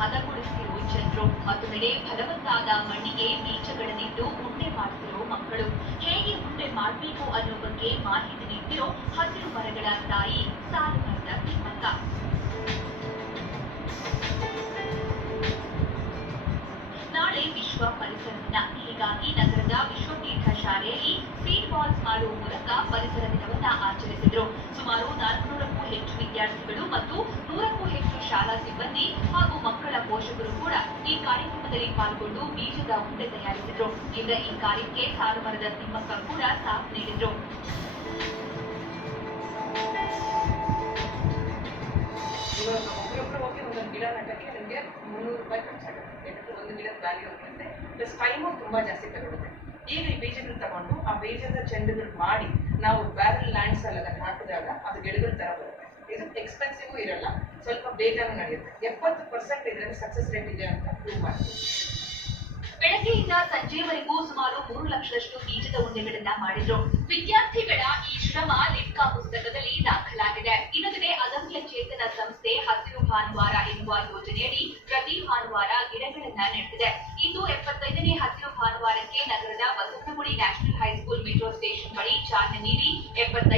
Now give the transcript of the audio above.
ಹದಗೊಳಿಸ್ತಿರೋ ಜನರು, ಮತ್ತೊಂದೆಡೆ ಫಲವತ್ತಾದ ಮಣ್ಣಿಗೆ ಬೀಜಗಳನ್ನಿಟ್ಟು ಉಂಡೆ ಮಾಡ್ತಿರೋ ಮಕ್ಕಳು. ಹೇಗೆ ಉಂಡೆ ಮಾಡಬೇಕು ಅನ್ನೋ ಬಗ್ಗೆ ಮಾಹಿತಿ ನೀಡ್ತಿರೋ ಹಸಿರು ಮರಗಳ ತಾಯಿ ಸಾಲುಮರದ ತಿಮ್ಮಕ್ಕ. ನಾಳೆ ವಿಶ್ವ ಪರಿಸರ ದಿನ. ಹೀಗಾಗಿ ನಗರದ ವಿಶ್ವಪೀಠ ಶಾಲೆಯಲ್ಲಿ ಸೀಡ್ ಬಾಲ್ಸ್ ಮಾಡುವ ಮೂಲಕ ಪರಿಸರ ದಿನವನ್ನ ಆಚರಿಸಿದ್ರು. ಸುಮಾರು 400ಕ್ಕೂ ಹೆಚ್ಚು ವಿದ್ಯಾರ್ಥಿಗಳು ಮತ್ತು 100ಕ್ಕೂ ಹೆಚ್ಚು ಶಾಲಾ ಸಿಬ್ಬಂದಿ ಹಾಗೂ ಮಕ್ಕಳ ಪೋಷಕರು ಕೂಡ ಈ ಕಾರ್ಯಕ್ರಮದಲ್ಲಿ ಪಾಲ್ಗೊಂಡು ಬೀಜದ ಉಂಡೆ ತಯಾರಿಸಿದ್ರು. ಇಂದ ಈ ಕಾರ್ಯಕ್ಕೆ ಸಾಲುಮರದ ತಿಮ್ಮಕ್ಕ ಕೂಡ ಸಾಥ್ ನೀಡಿದ್ರು. ಗಿಡ ನೆಟ್ಟಕ್ಕೆ ನಿಮಗೆ 300 ರೂಪಾಯಿ ಖರ್ಚಾಗುತ್ತೆ. ಒಂದು ಗಿಡದ ವ್ಯಾಲ್ಯೂ ಆಗಿರುತ್ತೆ, ಪ್ಲಸ್ ಟೈಮು ತುಂಬಾ ಜಾಸ್ತಿ ತಗೊಳುತ್ತೆ. ಈಗ ಈ ಬೀಜಗಳು ತಗೊಂಡು ಆ ಬೀಜದ ಚೆಂಡುಗಳು ಮಾಡಿ ನಾವು ಬ್ಯಾರಲ್ ಲ್ಯಾಂಡ್ಸ್ ಅಲ್ಲಿ ಅದನ್ನು ಹಾಕಿದಾಗ ಅದು ಗಿಡಗಳ ತರ ಬರುತ್ತೆ. ಇದು ಎಕ್ಸ್ಪೆನ್ಸಿವ್ ಇರಲ್ಲ, ಸ್ವಲ್ಪ ಬೇಗನೆ ನಡೆಯುತ್ತೆ. 70% ಇದರಲ್ಲಿ ಸಕ್ಸಸ್ ರೇಟ್ ಇದೆ ಅಂತ ಪ್ರೂವ್ ಮಾಡ್ತೀವಿ. ಬೆಳಗ್ಗೆಯಿಂದ ಸಂಜೆವರೆಗೂ ಸುಮಾರು 3 ಲಕ್ಷದಷ್ಟು ಬೀಜದ ಉಂಡೆಗಳನ್ನ ಮಾಡಿದ್ರು. ವಿದ್ಯಾರ್ಥಿಗಳ ಈ ಶ್ರಮ ಲಿಮ್ಕಾ ಪುಸ್ತಕದಲ್ಲಿ ದಾಖಲಾಗಿದೆ. ಇನ್ನೊಂದೆಡೆ ಅದಮ್ಯ ಚೇತನ ಸಂಸ್ಥೆ ಹಸಿರು ಭಾನುವಾರ ಎನ್ನುವ ಯೋಜನೆಯಡಿ ಪ್ರತಿ ಭಾನುವಾರ ಗಿಡಗಳನ್ನ ನೆಟ್ಟಿದೆ. ಇಂದು 75ನೇ ಹಸಿರು ಭಾನುವಾರಕ್ಕೆ ನಗರದ Basavanagudi national high school metro station ಬಳಿ ಚಾಲನೆ ನೀಡಿ 75